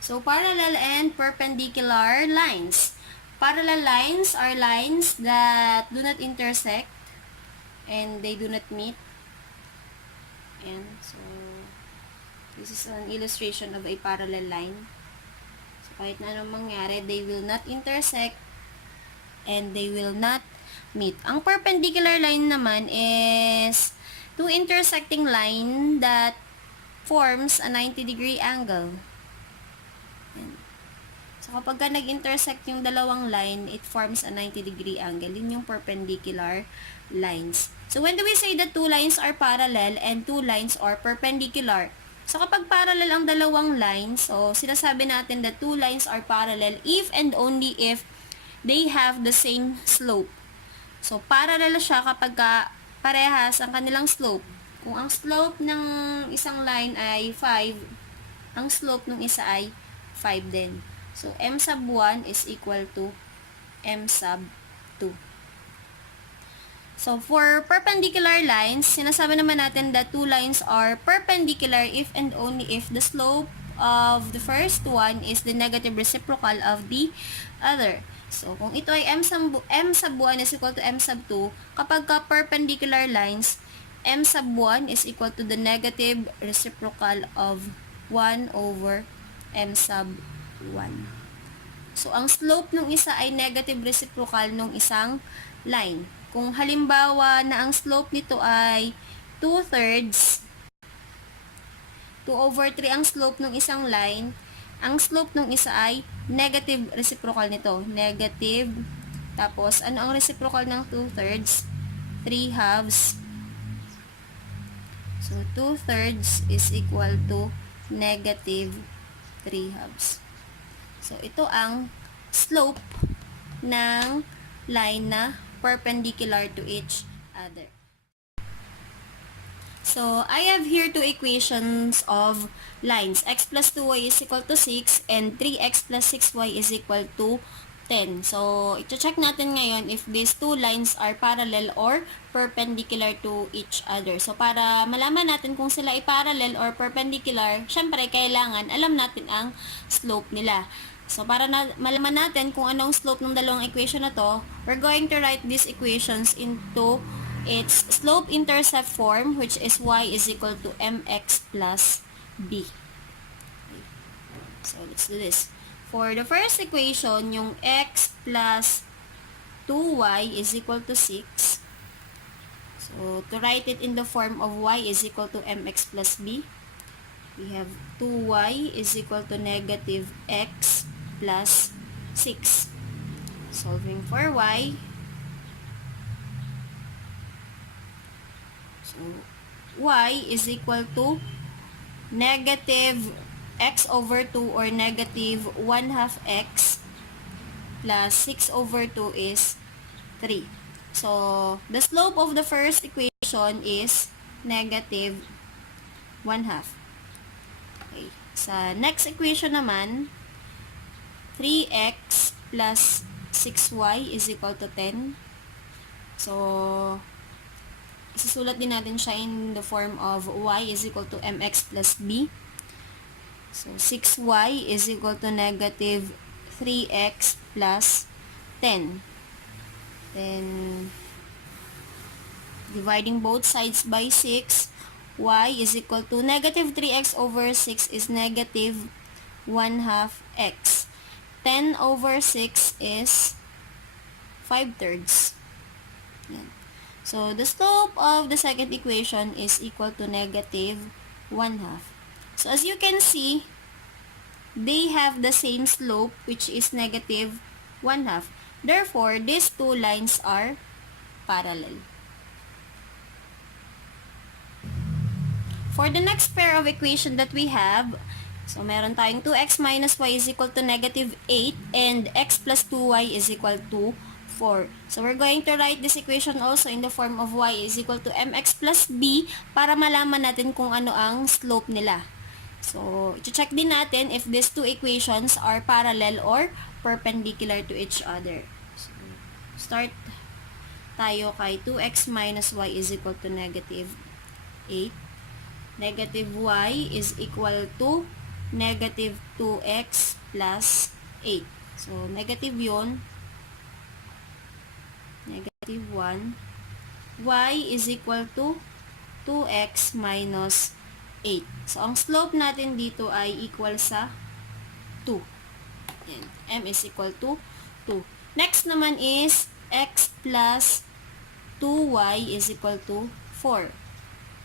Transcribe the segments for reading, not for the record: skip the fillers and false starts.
So, parallel and perpendicular lines. Parallel lines are lines that do not intersect and they do not meet. And so, this is an illustration of a parallel line. So, kahit na anong mangyari, they will not intersect and they will not meet. Ang perpendicular line naman is two intersecting line that forms a 90-degree angle. Yan. So, kapag nag-intersect yung dalawang line, it forms a 90-degree angle. Yun yung perpendicular lines. So, when do we say that two lines are parallel and two lines are perpendicular? So, kapag parallel ang dalawang lines, so, sinasabi natin that two lines are parallel if and only if they have the same slope. So, parallel siya kapag parehas ang kanilang slope. Kung ang slope ng isang line ay 5, ang slope ng isa ay 5 din. So, m sub 1 is equal to m sub 2. So, for perpendicular lines, sinasabi naman natin that two lines are perpendicular if and only if the slope of the first one is the negative reciprocal of the other. So, kung ito ay m sub 1 is equal to m sub 2, kapag perpendicular lines, m sub 1 is equal to the negative reciprocal of 1 over m sub 1. So, ang slope ng isa ay negative reciprocal ng isang line. Kung halimbawa na ang slope nito ay 2/3, 2 over 3 ang slope ng isang line, ang slope ng isa ay negative reciprocal nito. Negative, tapos ano ang reciprocal ng 2/3? 3/2. So, 2/3 is equal to negative 3/2. So, ito ang slope ng line na perpendicular to each other. So, I have here two equations of lines. X plus 2y is equal to 6 and 3x plus 6y is equal to 10. So, ito-check natin ngayon if these two lines are parallel or perpendicular to each other. So, para malaman natin kung sila ay parallel or perpendicular, syempre, kailangan alam natin ang slope nila. So, para malaman natin kung anong slope ng dalawang equation na to, we're going to write these equations into its slope-intercept form, which is y is equal to mx plus b. Okay. So, let's do this. For the first equation, yung x plus 2y is equal to 6. So, to write it in the form of y is equal to mx plus b, we have 2y is equal to negative x plus 6. Solving for y. So, y is equal to negative x over 2 or negative 1/2 x plus 6 over 2 is 3. So, the slope of the first equation is negative 1/2. Okay. Sa next equation naman, 3x plus 6y is equal to 10. So, isusulat din natin siya in the form of y is equal to mx plus b. So, 6y is equal to negative 3x plus 10. Then, dividing both sides by 6, y is equal to negative 3x over 6 is negative 1/2 x. 10 over 6 is 5/3. Yan. So, the slope of the second equation is equal to negative 1/2. So, as you can see, they have the same slope, which is negative 1/2. Therefore, these two lines are parallel. For the next pair of equation that we have, so meron tayong 2x minus y is equal to negative 8 and x plus 2y is equal to 4. So, we're going to write this equation also in the form of y is equal to mx plus b para malaman natin kung ano ang slope nila. So, i-check din natin if these two equations are parallel or perpendicular to each other. So, start tayo kay 2x minus y is equal to negative 8. Negative y is equal to negative 2x plus 8. So, negative yun. Negative 1. Y is equal to 2x minus 8. So, ang slope natin dito ay equal sa 2. Yan. M is equal to 2. Next naman is x plus 2y is equal to 4.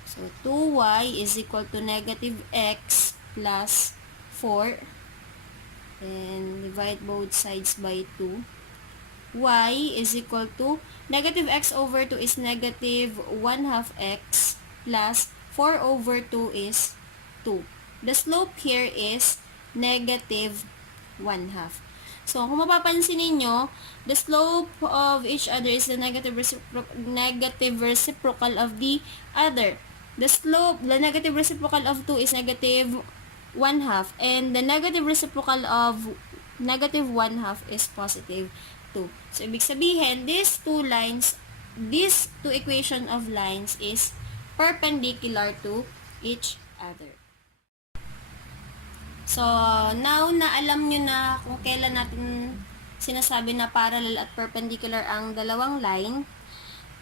So, 2y is equal to negative x plus 4. And divide both sides by 2. Y is equal to negative x over 2 is negative 1 half x plus 4 over 2 is 2. The slope here is negative 1 half. So, kung mapapansin ninyo, the slope of each other is the negative reciprocal of the other. The negative reciprocal of 2 is negative 1 half, and the negative reciprocal of negative 1 half is positive 2. So, ibig sabihin, these two equation of lines is perpendicular to each other. So, now na alam nyo na kung kailan natin sinasabi na parallel at perpendicular ang dalawang line,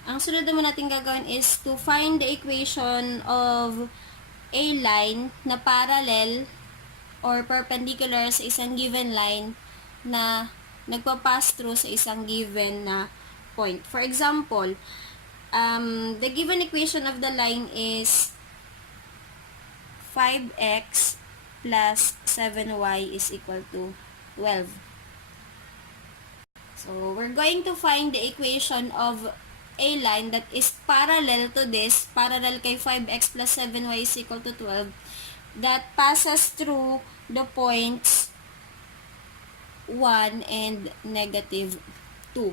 ang sunod naman natin gagawin is to find the equation of a line na parallel or perpendicular sa isang given line na nagpa-pass through sa isang given na point. For example, the given equation of the line is 5x plus 7y is equal to 12. So, we're going to find the equation of a line that is parallel to this, parallel kay 5x plus 7y is equal to 12, that passes through the points 1 and negative 2.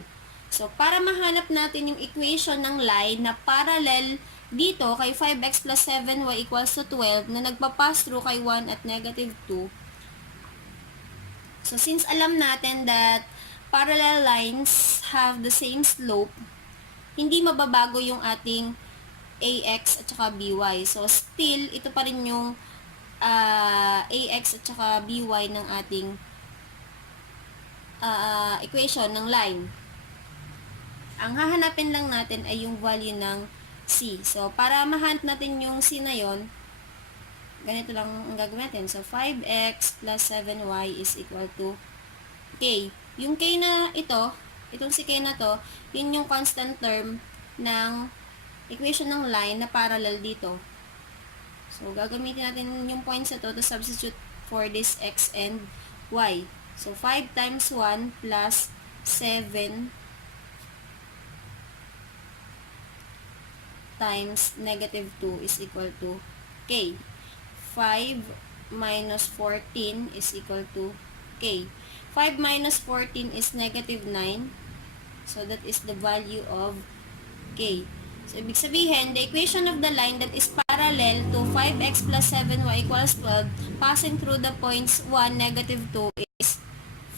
So, para mahanap natin yung equation ng line na parallel dito kay 5x plus 7y equals to 12 na nagpa-pass through kay 1 at negative 2. So, since alam natin that parallel lines have the same slope, hindi mababago yung ating ax at saka by. So, still, ito pa rin yung ax at saka by ng ating equation ng line. Ang hahanapin lang natin ay yung value ng c. So, para mahanap natin yung c na yon, ganito lang ang gagawin natin. So, 5x plus 7y is equal to k. Yung k na ito, itong si k na to, yun yung constant term ng equation ng line na parallel dito. So, gagamitin natin yung points na to to substitute for this x and y. So, 5 times 1 plus 7 times negative 2 is equal to k. 5 minus 14 is equal to k. 5 minus 14 is negative 9. So, that is the value of k. So, ibig sabihin, the equation of the line that is parallel to 5x plus 7y equals 12 passing through the points 1, negative 2 is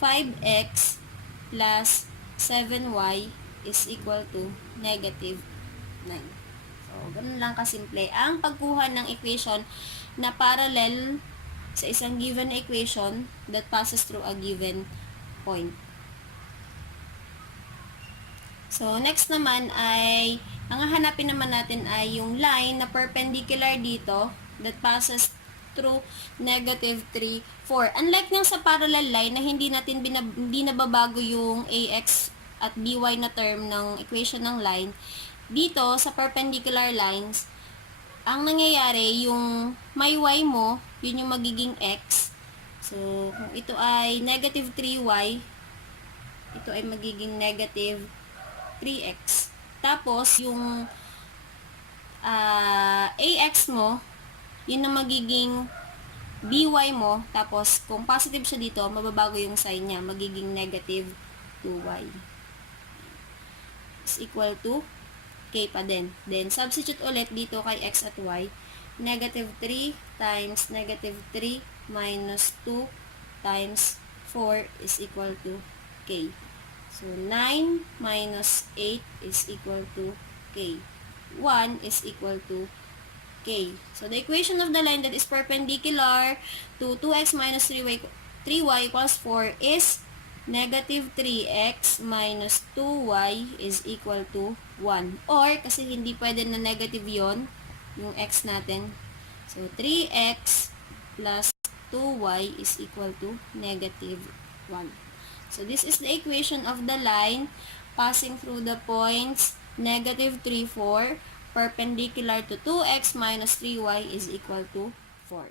5x plus 7y is equal to negative 9. So, ganun lang kasimple ang pagkuha ng equation na parallel sa isang given equation that passes through a given point. So, next naman ay, ang hahanapin naman natin ay yung line na perpendicular dito that passes through negative 3, 4. Unlike nang sa parallel line na hindi nababago yung ax at by na term ng equation ng line, dito sa perpendicular lines, ang nangyayari yung may y mo, yun yung magiging x. So, kung ito ay negative 3y, ito ay magiging negative 3x. Tapos, yung ax mo, yun ang magiging by mo. Tapos, kung positive siya dito, mababago yung sign niya. Magiging negative 2y is equal to k pa din. Then, substitute ulit dito kay x at y. Negative 3 times negative 3 minus 2 times 4 is equal to k. So, 9 minus 8 is equal to k. 1 is equal to k. So, the equation of the line that is perpendicular to 2x minus 3y equals 4 is negative 3x minus 2y is equal to 1. Or, kasi hindi pwede na negative yon yung x natin. So, 3x plus 2y is equal to negative 1. So, this is the equation of the line passing through the points negative 3, 4, perpendicular to 2x minus 3y is equal to 4.